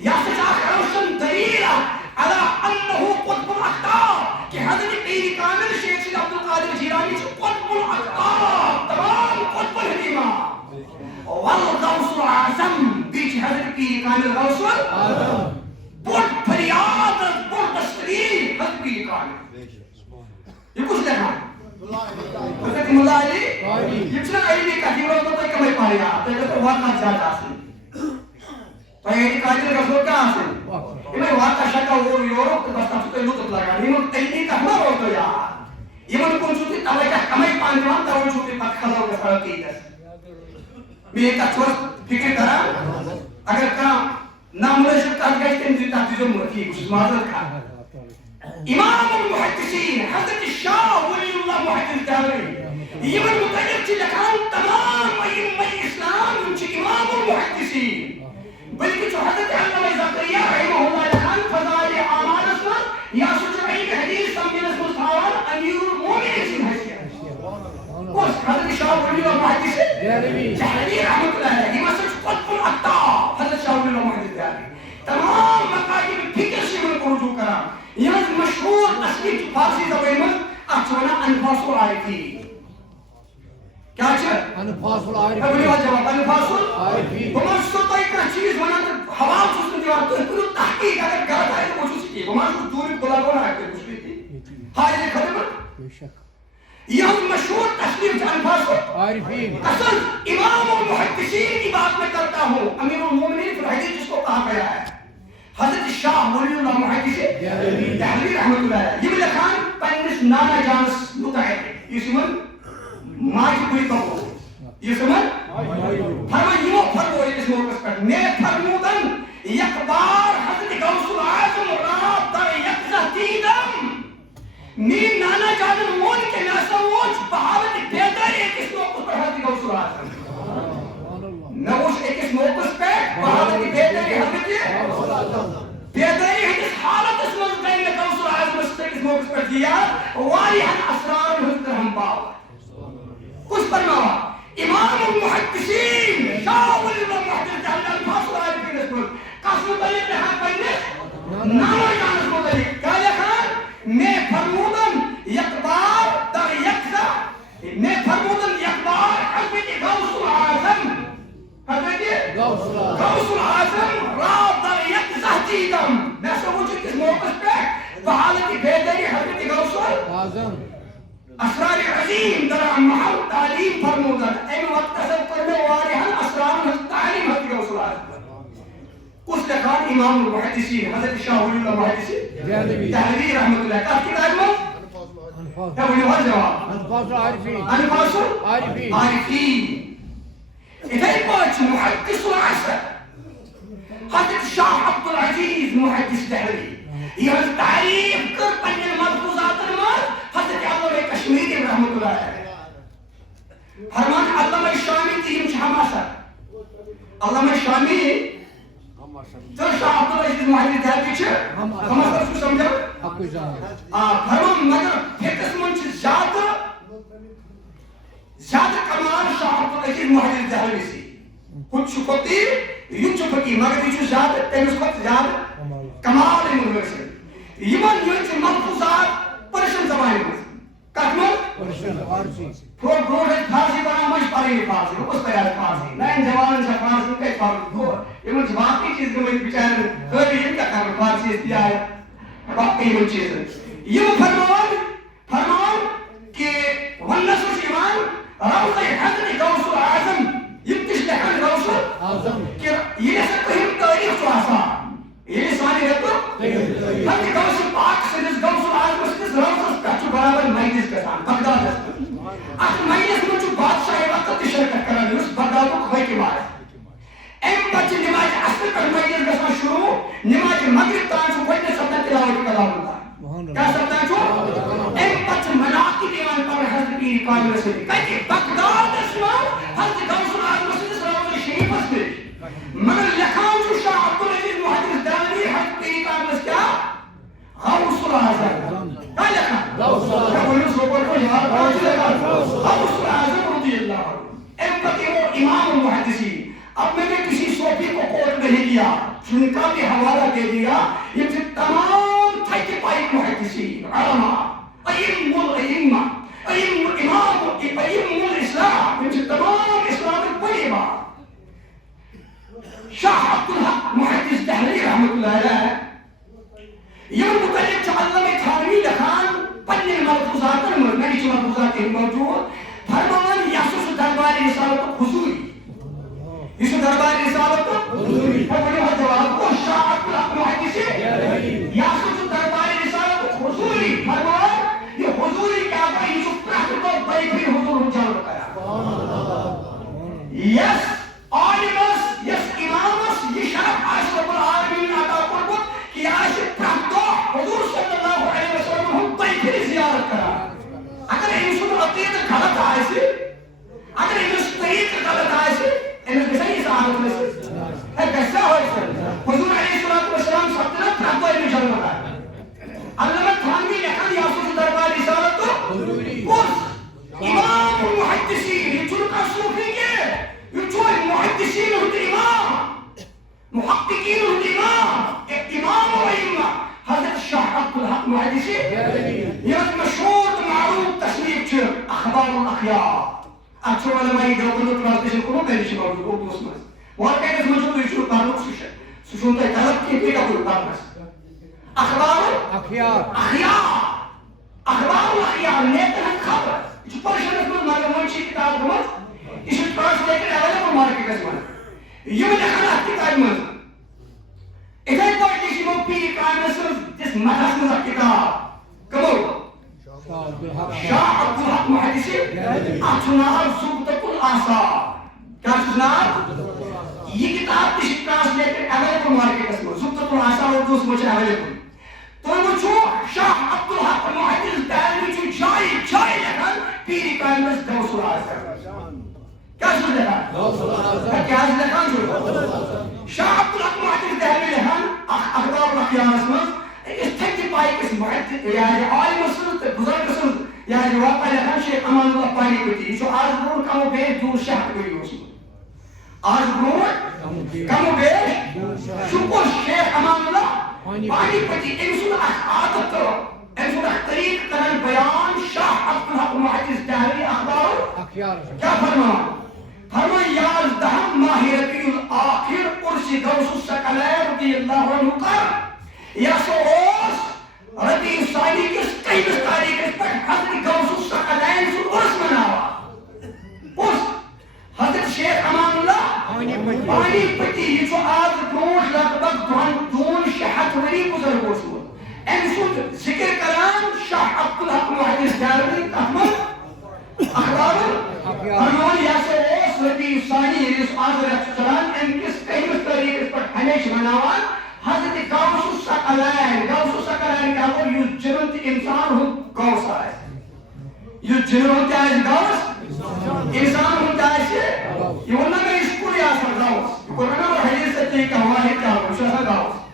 یاسجاک روشن دلیلہ علی انہ قطب الاقطاب کہ حضرت پیر کامل شیخ سید عبد القادر جیلانی سے قطب الاقطاب تمام قطب الحکمہ والغوث العظم بیچ حضرت پیر کامل غوث العظم بڑھ فریاد بڑھ تشریح حضرت پیر کامل یہ کچھ لکھا حضرت ملا علی جتنا علمی کا دیوروں تو کوئی کمی پاڑی گا تو یہ تو واقعہ جاتا آسن تو یہ قادر رسول کا آسن یہ میں واقعہ شکا وہ یورپ تو بس تفتے لطف لگا یہ من علمی کا ہمارا ہوتا یار یہ من کن چھوٹی توجہ کمی پاندی وان تو چھوٹی پک خلاو کے فرق کی دس میں ایک اچھوڑ فکر کرا اگر کام ناملے شکتا گئے تین دیتا تیزو مرکی کچھ معذرت کھا امام المحدثین حضرت شاہ ولی اللہ محدث داوری یہ من متعلق چی لکھان تمام ائمہ اسلام ان چی امام المحدثین بلکہ جو حضرت علامہ زکریا رحمہ اللہ لکھان فضائل اعمال اسمت یا سجرعی کے حدیث سمجھن اسمت تھاوان امیر المومنین سن حیثیت اس حضرت شاہ ولی اللہ محدث جہلی رحمت اللہ ہے یہ مسجد قطب الاقطاب حضرت شاہ ولی اللہ محدث داوری تمام مقاجب فکر سے من کو رجوع کرا یہ مشہور تصنیف فارسی زبان میں اچھونا انفاس العارفین کیا چھر؟ انفاس العارفین ابھی بات جواب انفاس العارفین بمانش تو ایک چیز بنا کر حوال سوچنے دیوار تو انہوں تحقیق اگر غلط آئے تو وہ چوسی کی بمانش تو دوری بلا گونا ہے کوئی کچھ بھی تھی ہائی لے کھتے پر یہ مشہور تصنیف انفاس العارفین اصل امام المحدثین کی بات میں کرتا ہوں امیر المومنین فی الحدیث جس کو کہا گیا ہے حضرت شاہ ولی اللہ محدث دہلوی رحمت اللہ علیہ یہ بھی لکھان پنس نانا جانس متعلق یہ سمن ماجی کوئی کبو یہ سمن فرمان یہ فرمو اس موقع پر میں فرمودن یک بار حضرت غوث العظم راب در یک زہدیدم مین نانا جانن مون کے ناسا موچ بہاوت بیدر ایک اس موقع پر حضرت غوث العظم نوش ایک اس موقع پر بہاوت بیدر حضرت بیداری حدیث حالت اس مزدین میں غوث العظم اس موقع پر دیا واریحن اسرار حضرت ہم باو کچھ فرماوا امام المحدثین شاہ ولی اللہ محدث جہل الفاظ العارفین اس پر قسم متعلق لکھا پنس نامو جانس متعلق کیا لکھا میں فرمودن یکبار در یکسا میں فرمودن یکبار حضرت غوث العظم حضرت غوث العظم را در یکسا چیدم میں سمجھو کس موقع پہ بحالت بیداری حضرت غوث العظم اسرار عظیم در محل تعلیم فرمودن این وقت سے کرنے والے ہیں اسرار تعلیم حضرت غوث العظم اس لکھان امام المحدثین حضرت شاہ ولی اللہ محدثی تحریر رحمت اللہ کا کتاب میں ہے ولی ہوا جواب انفاس العارفین ادھائی پاچ محدث العصر حضرت شاہ عبد العزیز محدث تحریر یہ تعریف کر پنجل ملفوظات المال حضرت علامہ کشمیری رحمت اللہ ہے فرمان علامہ شامی تیم شہماسا علامہ شامی جو شاہ عبد العزیز محدث تحریر چھے ہمارا اس کو سمجھا فرمان مگر فکس منچ زیادہ کمال شاہ عبد العزیز محدث تحریر سی کچھ شکوتی یوں چپکی مگر یہ زیادہ تیمس وقت زیادہ کمال یونیورسٹی یمن یہ ملفوظات پرشن زبان میں کتمت پرشن فارسی پھر گروہ فارسی بنا مش پاری فارسی اس تیار فارسی نئے جوان سے فارسی کے فارسی یمن باقی چیز کو میں بیچارے کوئی یہ کیا کر فارسی استیا ہے باقی یہ چیز یہ فرمان کہ والنصر ایمان روضہ حضرت غوث العظم یمتش لحن غوث العظم کہ یہ ایسا کہیں تاریخ جو آسان یہ سوانی رہتا ہم کہ غوث پاک سنس غوث العظم سنس روضہ کچھو برابر مجلس کے ساتھ بغداد ہے اگر مجلس میں جو بادشاہ وقت شرکت کرا دی اس بغداد کو کھوئی کی بات ایم بچے نماز اصل پر مجلس گسا شروع نماز مغرب تان چھو کوئی نے سبتا تلاوت کلام ہوتا کیا سبتا چھو ایم بچے مناقی دیوان پر حضرت کی قائم رسلی کہتے بغداد اسلام حضرت غوث العظم سنس روضہ شریف اسلام مگر لکھان جو شاہ عبد العزیز محدث دانی حضرت کی قائم رسلی غوث العظم کیا لکھان غوث العظم رضی اللہ عنہ امتی وہ امام المحدثین اب میں نے کسی صوفی کو کوٹ نہیں کیا ان کا بھی حوالہ دے دیا یہ سے تمام تھے پائی محدثین علماء ائمہ الائمہ ائمہ الامام ائمہ الاسلام ان سے تمام اسلام بڑی بات شاہ عبد الحق محدث تحریر رحمت اللہ علیہ یہ متعلق علامہ تھانوی لکھان پنجل ملفوظات میں جو ملفوظات موجود فرمان یاسوس دربار رسالت حضوری اس دربار رسالت حضوری ہے بڑی بات جواب کو شاہ عبد الحق محدث یاسوس دربار رسالت حضوری فرمان یہ حضوری کیا ہے یہ جو پرہت کو بڑی بھی حضور اچھا رکھایا یس عالمس یس امامس یہ شرف عاشق رب العالمین عطا قربت کہ عاشق پرہت کو حضور صلی اللہ علیہ وسلم ہم بڑی بھی زیارت کرا اگر انسان عقیدہ غلط آئے سے اگر انسان طریق غلط آئے سے انسان بسائی سعادت میں سے ہے کیسا ہوئے سے حضور علیہ السلام سب دلت پرہت کو ابن جلم ہے علامہ تھانوی لکھن یاسوس دربار رسالت تو اس امام المحدثین یہ چلکا صوفی کے یہ جو محدثین ہوتے امام محققین ہوتے امام الائمہ حضرت شاہ عبد الحق محدث یہ مشہور معروف تصنیف چھے اخبار الاخیار اچھو علماء دیوبند ٹرانسلیشن کو میں نے موجود اردو اس میں وہ کہتے ہیں مجھے تو یہ شروع تعلق سوشن تے طلب کی پیٹا کوئی تعلق اخبار الاخیار نیتن خبر جو پرشن میں مارے منشی کتاب دمت اس ٹرانسلیٹر اویلیبل مارکیٹ اس میں یہ لکھنا کتاب میں ادھر پر کسی کو پی کانسر جس مدرس میں کتاب کمو شاہ عبد الحق محدث اچھنار زبدت الآثار کیا چیزنار یہ کتاب کسی ٹرانسلیٹر اویلیبل مارکیٹ اس میں زبدت الآثار اردو اس میں اویلیبل تو وہ جو شاہ عبد الحق محدث دائمی جو جائی لکھن پیری کانسر غوث العظم کیا چیز لکھن کیا چیز لکھن جو شاہ عبد الحق محدث دائمی لکھن اخبار الاخیار اس میں استحقی پائی کس محدث یعنی عالم سنت بزرگ سنت یعنی واقع لکھن شیخ امان اللہ پانی کو تھی جو آج برون کا وہ بے دور شہر کوئی ہو سکتا آج برون کم و بیش شکر شیخ امان اللہ پانی پتی انسان عادت انسان طریق کرن بیان شاہ عبدالحق محدث دہلوی اخبار کیا فرمان فرمان 11 ماہ ربیع الاخر عرس غوث الثقلین رضی اللہ عنہ کر یا سو اوس ربیع ثانی کس 23 تاریخ پر حضرت غوث الثقلین سے عرس مناوا اس حضرت شیخ امان اللہ پانی پتی یہ جو آج برونٹ لگ بگ دون شہت وری گزر گوشو ام سود ذکر کران شاہ عبدالحق محدث دہلوی احمد اخبار فرمان یا سو اوس ربیع ثانی رس آج رکھ چلان ام کس 23 تاریخ پر ہمیش مناوان حضرت غوث الثقلین کا وہ یوز جنت انسان ہو غوث آئے یوز جنت ہوتا ہے غوث انسان ہوتا ہے یہ ورنہ میں اس کو لیا سر غوث قرآن اور حدیث سے کہ واحد کا مشاہدہ غوث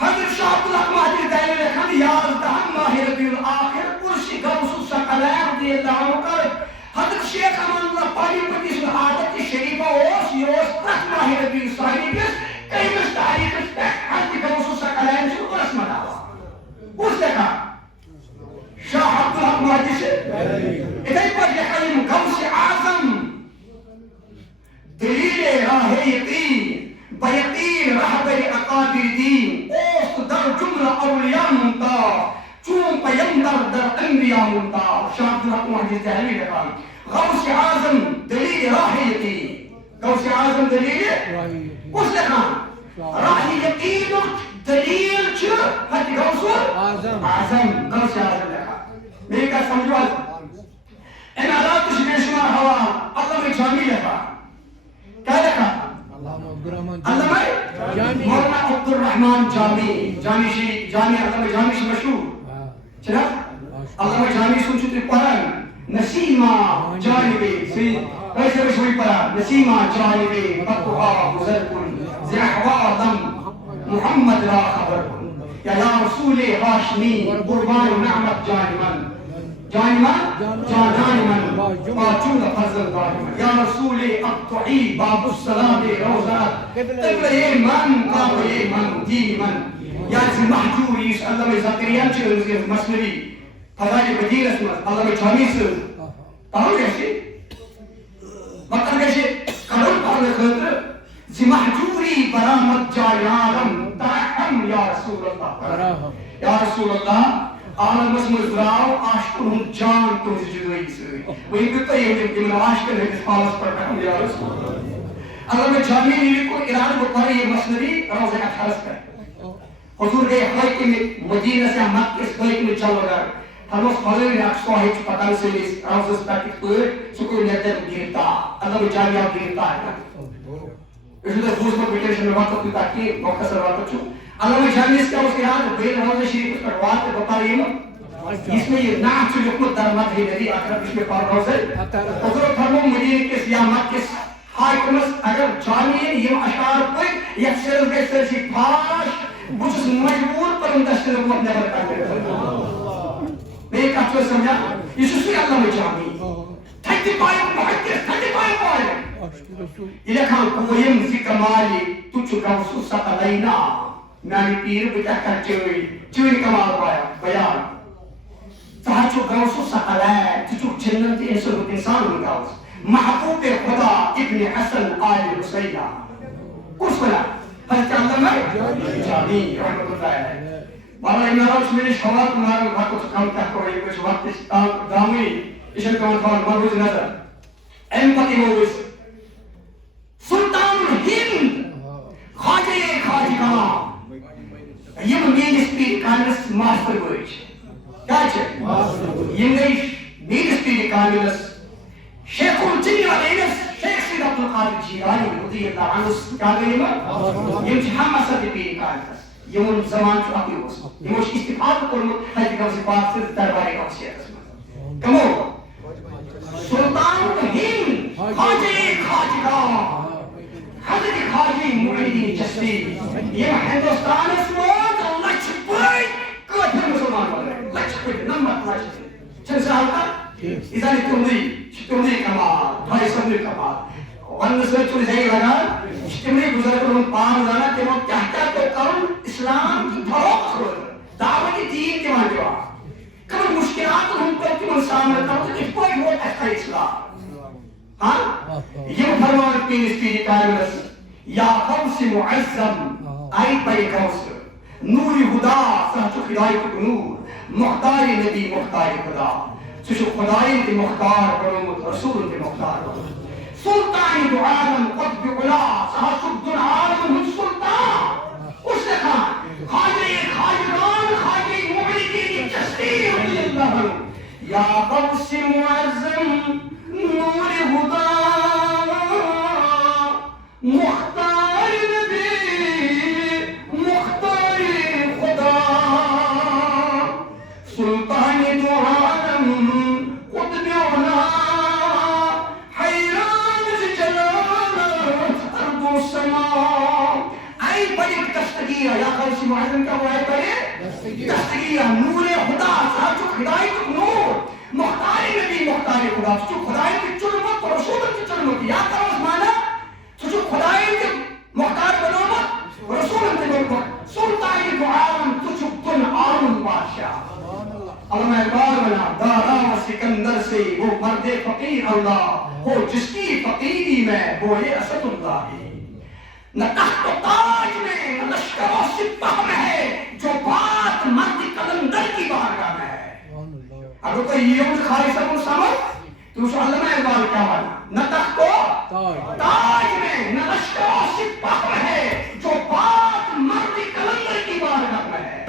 حضرت شاہ عبدالحق محدث دہلوی نے کہا 11 ماہ ربیع الاخر عرس غوث الثقلین رضی اللہ عنہ کر حضرت شیخ امان اللہ پانی پتی سے عادت شریفہ اوس یہ اوس پرت ماہ ربیع ثانی کس 23 تاریخ پر حضرت غوث الثقلین سے عرس مناوا اس نے کہا شاہ عبدالحق محدث ادھر پر یقین غوث اعظم دلیل راہ یقین بیقین رہبر اقابر دین اوست در جملہ اولیاء منتار چون پیمبر در انبیاء منتار شاہ عبدالحق محدث دہلوی نے کہا غوث اعظم دلیل راہ یقین غوث اعظم دلیل اس نے کہا راہ یقین دلیل چھ حضرت غوث اعظم غوث اعظم نے کہا میری کا سمجھو ان حالات کچھ بے شمار ہوا اللہ میں جامی لکھا کیا لکھا علامہ مولانا عبدالرحمن جامی علامہ جامی سے مشہور چلا علامہ جامی سن چکے پڑھن نسیمہ جانبی ایسے مشہوری پڑھا نسیمہ جانبی بطوہا بزرگن زیحوادم محمد را خبر یا رسول ہاشمی قربان نعمت جانمن جانمن باچون فضل دائمن یا رسول اقتعی باب السلام روزات قبل من قابل من دین من یا اسم محجوری اس علامہ زکریان چلے مسئلوی فضائل بدیر اسمت علامہ جامی سے پڑھو کیسے مطلب کیسے قرآن پڑھنے خطر زی محجوری برامت جایارم ترحم یا رسول اللہ یا رسول اللہ عالم مسلم ازراؤ عاشقون ہم جان تم سے جدوئی سے وہی بھی تو یہ کہ من عاشقن ہے کس حالت پر رحم یا رسول اللہ علامہ جامی نے کو ارادہ بطاری یہ مسئلوی روزہ اٹھارس کا حضور گئے خلق میں مدینہ سے مکہ اس خلق میں چل رہا ہمیں فضل نے اکسو ہے پتہ سے اس روزہ سپیکٹ پر سکر نیتر گرتا علامہ جامی آپ گرتا ہے اس لئے دوست پر بیٹیشن میں وقت ہوتا کہ مختصر وقت چھو علامہ جامی اس کا اس کے ہاتھ بین روزہ شریف پر روات پر بتا رہی ہے اس میں یہ نام چو لکھت درمت ہے نبی اکرم اس میں پر روزہ حضور فرمو مدینہ کے سیامت کے حاکمس اگر جامی یہ اشعار پر یک سرز گئے سرسی پاش بچس مجبور پر اندشتر کو اپنے پر کرتے میں ایک اچھو سمجھا یہ سوئی علامہ جامی 35 محدث 35 محدث یہ کھان کوئیم ذکر مالی تُچھ غوث الثقلین میانی پیر بتا کر چوئی کمال پایا بیان تاچو غوث الثقلین تُچھ جنت انسان ہوں غوث محبوب خدا ابن حسن آل حسینہ کس بنا حضرت علامہ جامی رحمت اللہ ہے بالا امارات میں شوال تمہارا وقت کو کم تک کوئی کچھ وقت دامی اشن کمان فان مروز نظر امپتی موز سلطان ہند خواجہ خواجگاں یہ میرس پیر کانس ماسٹر گوش کیا چھے یہ گئی میرس پیر کانس شیخ الجن والینس شیخ سید عبدالقادر جیلانی رضی اللہ عنہ کیا گئی میں یہ ہم مسد پیر کانس یہ من زمان چو اپی ہوس یہ مجھ استفاد کرنے حضرت غوث پاک سے درباری غوث شیخ کمو سلطان ہند خواجہ خواجگاں حضرت خواجہ معیدین چشتی یہ ہندوستان اس موت لچ پوئی کتھر مسلمان بن رہے لچ پوئی نمبر لچ چند سال کا ازانی تمدی کمال بھائی سمدی کمال ون سو زی لگان تمہیں بزرگن پان زانا تمو کیا تو کرن اسلام کی فروغ دعوت دین تمہیں دیوا کبھی مشکلات ہم تو تمہیں سامنے کرو تو کوئی وہ ایسا اسلام ہاں یہ فرمان پین اسپیری کارولس یا قوس معظم آئی پائی قوس نور خدا سہچو ہدایت نور مختار نبی مختار خدا سوچو خدای کے مختار کرو رسول کے مختار کرو سلطان دو عالم قطب علا سہچو عالم سلطان اس نے کہا خاجر خاجران خاجر معلقین جسدی رضی اللہ یا قوس معظم نور خدا مختار نبی مختار خدا سلطان دو عالم قطب علا حیران سے جلالت ارض و سماء ای بڑی دستگیر یا قوس معظم کا وہ ہے بڑی دستگیر نور خدا ساتھ ہدایت نور مختار نبی مختار خدا جو خدای کی چلمت اور رسول کی چلمت یا کرو مانا جو خدای کے مختار بنومت رسول کی چلمت سلطان دو عالم تجھو کن عالم بادشاہ علامہ اقبال بنا دارا و سکندر سے وہ مرد فقیر اللہ وہ جس کی فقیری میں وہ یہ اسد اللہ ہے نہ تخت و تاج میں نہ لشکر و سپاہ میں ہے جو بات مرد قلندر کی بارگاہ میں ہے اگر کوئی یہ خالی سب سمجھ تو اس علامہ اقبال کیا مانا نہ تخت و تاج میں نہ لشکر و سپاہ میں ہے جو بات مرد قلندر کی بارگاہ میں ہے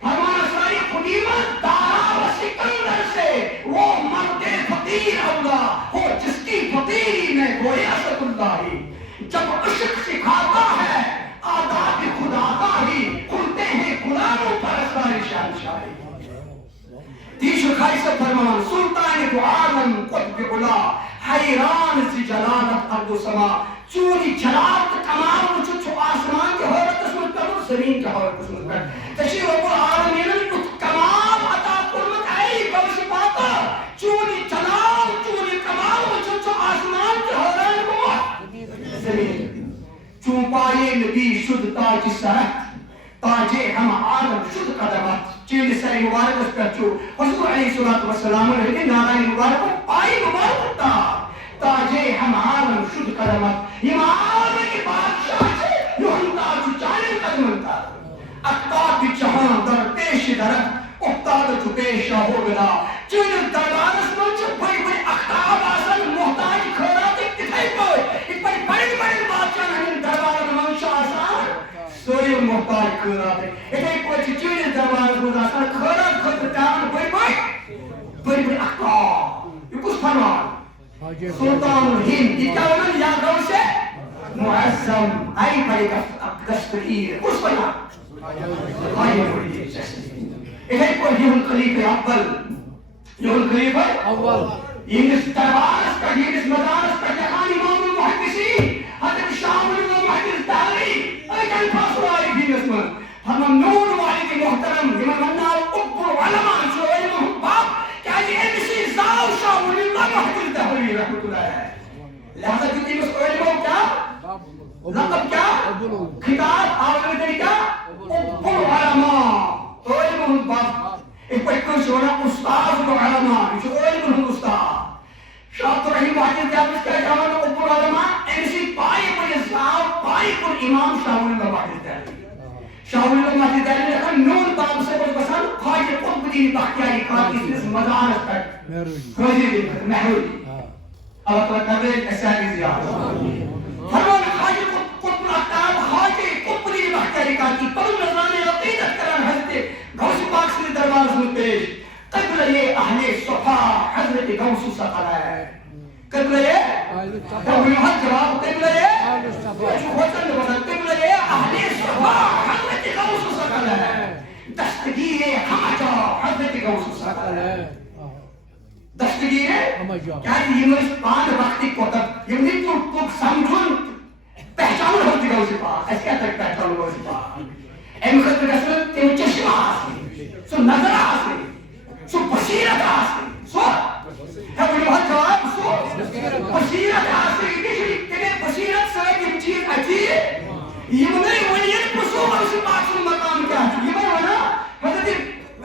فرمانا ساری خدیمت دارا و سکندر سے وہ مرد فقیر اللہ ہو جس کی فقیری میں گوئے اسد اللہ ہی جب عشق سکھاتا ہے آداب خدا داری کھلتے ہیں غلاموں پر اسرار شہنشاہی تیسر خائصہ فرمان سلطان دو عالم قطب علا حیران سی جلالت ارض و سما چونی جلالت کمال چو آسمان کے حورت قسمت کرو زمین کے حورت قسمت کرو تشریف رب العالمین کمال عطا قرمت آئی گوش پاتا چونی جلال چونی کمال چو آسمان کے حورت قسمت زمین چون پائے نبی شد تاج سرت تاجے ہم عالم شد قدمت چیل سر مبارک اس پر چو حضور علیہ السلام علیہ نارائن مبارک پائی مبارک تا تاجے ہم عالم شد قدمت امام کی بادشاہ سے جو ہم تاج چانے قدمت تا اقتاب جہاں در پیش درد اقتاد جو پیشہ ہو گنا چیل دربارس من چو بڑی بڑی اقتاب آسن محتاج خیرات اکتفائی پوئی ایک بڑی بڑی بڑی بادشاہ نہیں دربار منشا آسان سوری محتاج خیرات ایک کوئی چیل دربارس من آسان خیرات خطر تیان بڑی بڑی اقتاب یہ کچھ فرمان سلطان الہند یہ کیا ہونا یا گاؤں سے معظم آئی بڑی دستگیر اس بنا آئی بڑی دستگیر ایک کوئی یہ خلیفہ اول یہ خلیفہ اول یہ اس دربارس کا یہ اس مدارس کا جہان امام المحدثین حضرت شامل المحدث دہلی ایک الفاظ روائی بھی اس میں ہم نور والی کی محترم امام اللہ اکبر علماء جو علم باپ کیا یہ امسی زاو شامل اللہ محدث دہلی رحمت اللہ ہے لہذا جو تیم اس کو علموں کیا لقب کیا خطاب آوازی طریقہ اکبر علماء علم باپ ایک پڑھکن شورا استاذ و علماء جو علم استاذ شاہد رحیم واحد جب اس کا جوان اکبر علماء امسی پائی پر اسلام پائی پر امام شاہد اللہ واحد دہلی شاہد اللہ واحد دہلی نے کہا نون باب سے بس بسان خواجہ قطب دین بختیاری خاکی اس مدارس تک خواجہ دین محروجی اللہ تعالیٰ کر دے ایسانی زیادہ فرمان خواجہ قطب اختاب خواجہ قطب دین بختیاری خاکی پر نظران عقیدت کران حضرت غوث پاک سے دربار سے پیش قبل یہ اہل صفا حضرت غوث سقل ہے قبل یہ جواب قبل یہ قبل یہ اہل صفا حضرت غوث سقل ہے دستگیر ہمجا حضرت غوث سقل ہے دستگیر کیا یہ مجھ پان وقتی کوتب یہ نہیں تو سمجھن پہچان ہوتی غوث پاک اس کیا تک پہچان غوث پاک ایم خطر رسول تیو چشمہ آسی سو نظر آسی سو بصیرت آسی سو ہے وہ جو جواب سو بصیرت آسی يمني وليد بصوغ وسمعت المقام كاتب يمني وانا حضرت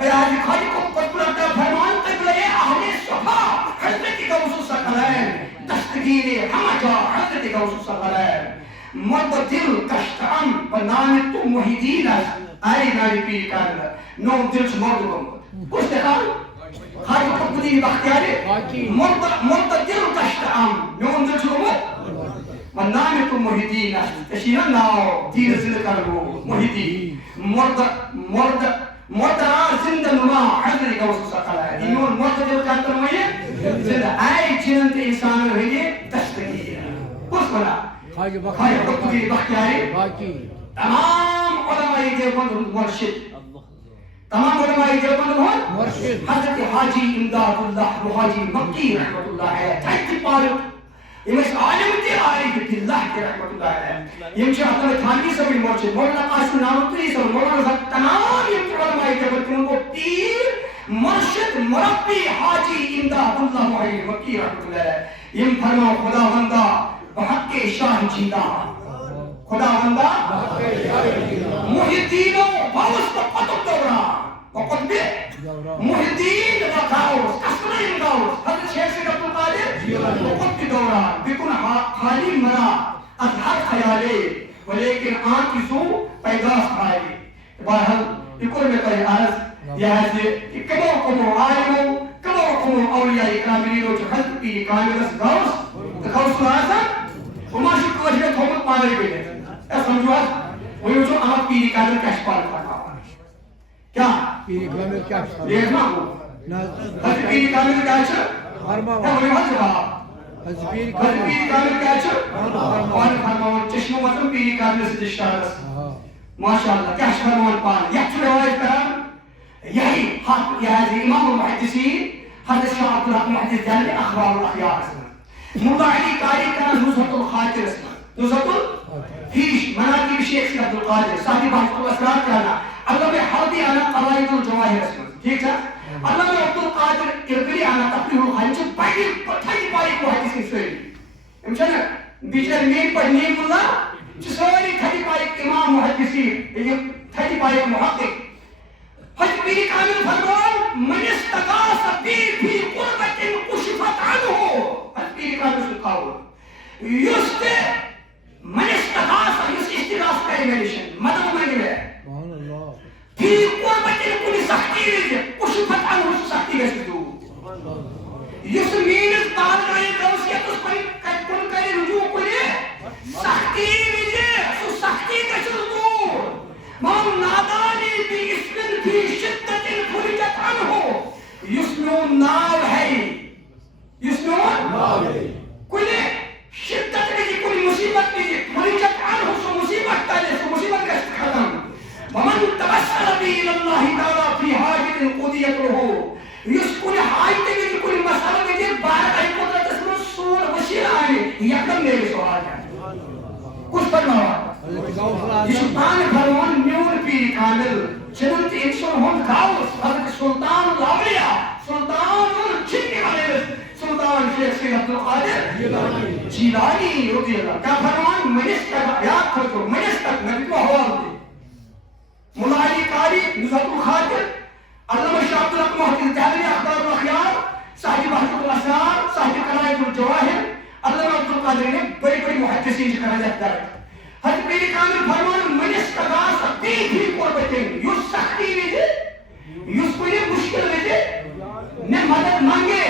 يعني خالقكم قد قلت فرمان قبل اهل الصفا حضرت غوث الثقلين دستگیری حمجا حضرت غوث الثقلين مرد دل کشتعم بنام تو محیدین آئی ناری پیری کارنا نو دل سے مرد کم کچھ دیکھا خالقکم قدیم بختیاری مرد دل کشتعم نو دل سے کم بنام تو محیدین اشینا ناو دین زندہ کرو محیدین مرد زندہ نما حضرت غوث الثقلين انون مرد دل کارتا نمائے زندہ آئی جننت انسان رہیے دستگیری کچھ بنا خواجہ بختیاری تمام علماء دیوبند مرشد تمام علماء دیوبند مرشد حضرت حاجی امداد اللہ حاجی مکی رحمت اللہ علیہ تحت پارک امس عالم تی عارف باللہ کی رحمت اللہ علیہ یم شاہ اللہ تھانوی سبھی مرشد مولانا قاسم نانوتری سب مولانا تمام علماء دیوبند ان کو پیر مرشد مربی حاجی امداد اللہ حاجی مکی رحمت اللہ علیہ یم فرما خدا بندہ بحق شاہ جیدہ خدا بندہ محی الدین و باوس کو قطب دورا وقطب محی الدین و باوس اسرائیم باوس حضرت شیخ سید عبدالقادر وقطب دورا بکن خالی مرا از حق خیالے ولیکن آن کی سو پیداس خیالے بارحال بکل میں کہے عرض یہ ہے کہ کمو عالمو کمو اولیاء اکرامینو جو حضرت پیر کاملس غوث غوث العظم وما شو كوجه تومت پانے بیٹھے اے سمجھو وہ جو آپ پیری کامل کیش پال کرنا کیا پیری کامل کیش دیکھنا حضرت پیری کامل کیش فرما وہ جواب حضرت پیری کامل کیش اور فرمان چشمو وطن پیری کامل سے دشتارس ماشاءاللہ کیش فرمان پان یک روایت کرم یہی حق یہ امام المحدثین حضرت شاہ عبدالحق محدث جانب اخبار الاخیار مباعلی قاری کنا نزهة الخاطر اسمه نزهة فيش مناقب الشيخ سيد عبد القادر صاحب بحث الاسرار كان علامة حربي على قواعد الجواهر اسمه ٹھیک ہے علامة عبد القادر اربلي على تقرير الخالج باقي تھائی پاری کو حدیث کی سوئی امشانا بیچار مین پر نیم اللہ جسوری تھائی پاری امام محدثین تھائی پاری محقق حج پیری کامل فرمان من استقاس فی قربت کشفت عنہ حج کامل سلطاور یست من استغاث یست استغاث کا ایمیلیشن مدد مانگے فی قربت کل سختی ویجے کشفت عنہ سختی ویسے دو یست مینز تارنائی دوسیت اس کن کری رجوع کلی سختی ویجے سو سختی کشف دو من نادانی بی اسمن فی شدت فرجت عنہ یسنون ناو ہے یسنون ناو ہے کلی شدت لیجی کلی مصیبت لیجی فرجت عنہ سو مصیبت تالے سو مصیبت کا ختم ومن تبسر بی اللہ تعالی فی حاجت قدیت رہو یس کلی حاجت لیجی کلی مسئلہ لیجی بارک ای قدرت اسم سور وشیر آئے یکم میرے سوال ہے کچھ فرماوا یہ سلطان فرمان میون پیر کامل جنت انسان ہم غوث حضرت سلطان الاولیاء سلطان الجن والارض سلطان شیخ سید عبدالقادر جیلانی رضی اللہ کیا فرمان منستق یاد کرو منستق نبی کو حوال دی مولا علی قاری نزهة الخاطر علامہ شاہ عبدالحق محدث دہلوی اخبار الاخیار صاحب بحث الاسرار صاحب قواعد الجواہر علامہ عبدالقادر نے بڑی بڑی محدثین سے کہا جاتا ہے حضرت پیری کامل فرمان من استغاث فی قربتین یس سختی ویجے یس کوئی مشکل ویجے نے مدد مانگے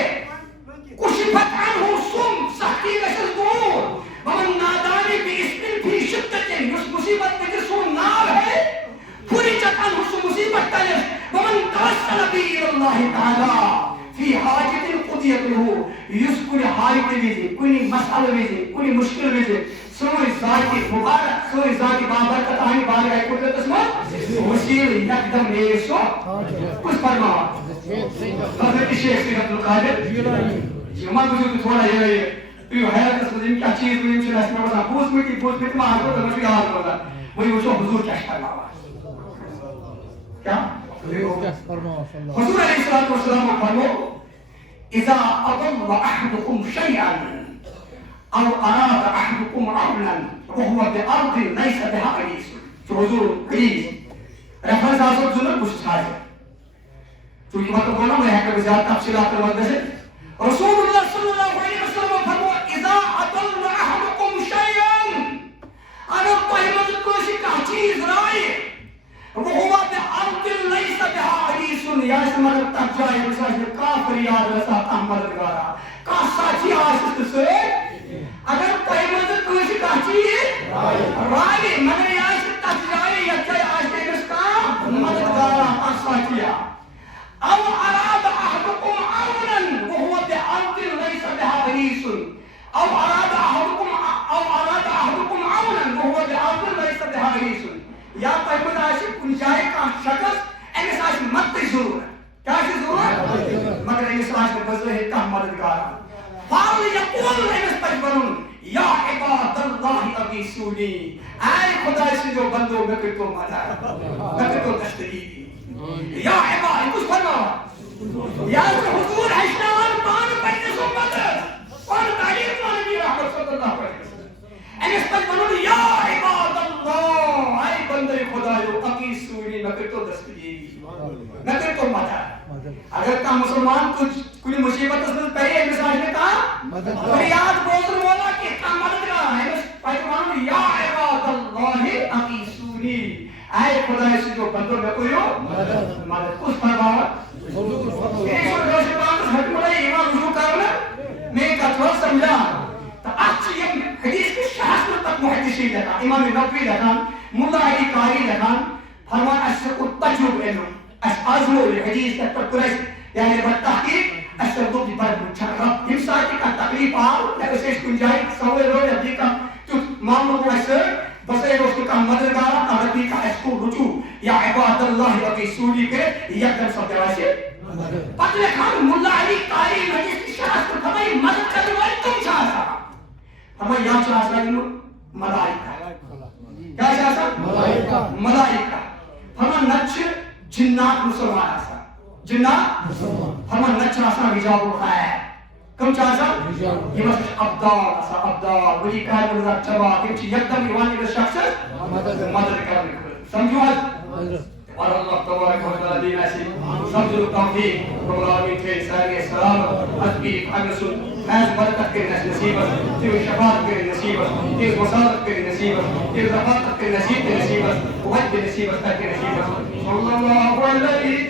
کشفت عنہ سم سختی ویسے دور ومن نادانی بی اسمن فی شدتین یس مصیبت ویجے سو نال ہے فرجت عنہ سو مصیبت تلے ومن توسل بی اللہ تعالی فی حاجت قدیت له یس کوئی حاجت ویجے کوئی مسئلہ ویجے کوئی مشکل ویجے سوئی ذاتی مبارک سوئی ذاتی بابرکت آنی بارگاہ قدرت اسمہ وسیل یکدم میرے سو کچھ فرماوا حضرت شیخ سید عبدالقادر عمر بزرگ تھوڑا یہ حیرت اس مدین کیا چیز ہوئی مجھے رسمہ بنا پوز میٹی ماہر کو مجھے یاد ہوگا وہی وہ حضور کیا فرماوا کیا حضور علیہ السلام فرمو اذا اضل احدكم شيئا أو أراد أحدكم عملا وهو بأرض ليس بها أنيس حضور حديث reference also ضرور پوچھ حاضر چونکہ مطلب بولا میں ہے کہ زیادہ تفصیلات مدد سے رسول اللہ صلی اللہ علیہ وسلم فرموا اذا اضل احدكم شيئا اگر کوئی مدد کوئی کا چیز رائے وهو بأرض ليس بها أنيس یا اس مدد تک جائے مثلا کافر یاد رسا احمد گارا کا ساتھی آسست سے اگر کوئی مدد کوئی کا چیز رائے مگر یا اس تک جائے یا چاہے آستے اس کا مدد گارا کا ساتھیا أو أراد أحدكم عونا وهو بأرض ليس بها أنيس أو أراد أحدكم عونا وهو بأرض ليس بها أنيس یا طيب عاشق كن جائے کا شخص انس عاشق مت ضرور کیا ضرور مگر انس عاشق بزرہ کا مددگار فال یقول انس تجبرون یا عباد اللہ اغیثونی اے خدا سے جو بندوں میں کوئی تو مدد میں تو تشریح یا عباد کچھ فرما یا حضور اشنان پان پہنے سمت پان تعلیم نبی رحمت صلی اللہ علیہ وسلم انس تجبرون یا عباد اللہ اے بندے خدا جو اغیثونی میں تو تشریح میں تو مدد اگر کا مسلمان کوئی مصیبت اس میں پہلے مثال نے کہا فریاد بول مولا کہ کا مدد کرا ہے پیغمبر یا عباد اللہ اغیثونی اے خدا سے جو بندوں میں کوئی ہو مدد کچھ فرمایا ایک اور دوسری بات حکم علیہ امام رجوع کرنا میں کا تھوڑا سمجھا تو اچھی یہ حدیث کی شہادت تک محدثین لکھا امام نبوی لکھا ملا علی قاری لکھا فرمان اشرق التجرب علم ازمو الحديث تتكرس يعني بالتحقيق الشرطوط ببرد متشرب يمساكي كالتقليب لكن سيش كن جاي سوي رو يبديك معاملة مؤسر بس ايه روشت کا مدرگارا قربی کا اشکو رجوع یا عباد اللہ اغیثونی کے یکدم سب دراشے پتلے خان ملا علی قاری حدیث کی شرح کو ہمیں مدد کرنے والی تم چاہ سا ہمیں یہاں چاہ سا ملائکہ کیا چاہ سا ملائکہ ہمیں نچ جنات مسلمان آسا جنات ہمان نچ آسا رجال الخیر کم چاہتا یہ بس ابدال آسا ابدال ولی کار بلدار چبا کمچی یکدم ایوانی بس شخص مدد کرنے سمجھو آج اور اللہ تبارک و تعالی دینا سی سمجھو توفیق رب العالمین کے سارے سلام حسبی حنسل خیز برکت کے نصیبت تیو شفاعت کے نصیبت تیو مسالت کے نصیبت تیو رفاقت کے نصیب کے نصیبت وحد نصیبت کے نصیبت صلی اللہ علیہ